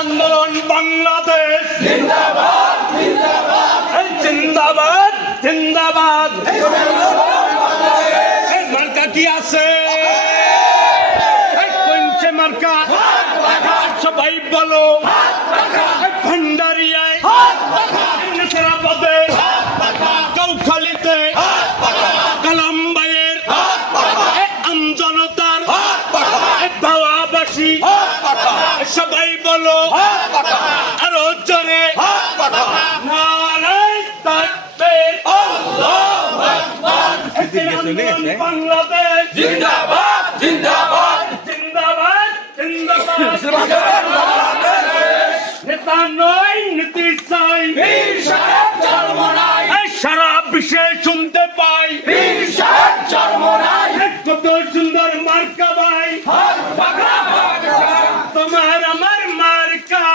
আন্দোলন বাংলাদেশ জিন্দাবাদ জিন্দাবাদ জিন্দাবাদ জিন্দাবাদ। মার্কা কি আছে? কোনছে মার্কা? সবাই বলো। ভান্ডারিয়ায়, নেসারাবাদে, কাউখালীতে, কালামবাইয়ের, আমজনতার, ভাওয়াবাসী, সবাই বলো আরো জোরে। নারায়ে তাকবীর, আল্লাহু আকবার। বাংলাদেশ জিন্দাবাদ জিন্দাবাদ জিন্দাবাদ জিন্দাবাদ। নেতা নয় নীতি চাই, সারা বিশ্বে শুনতে পাই কত সুন্দর মার্কা ভাই। তোমার আমার মার্কা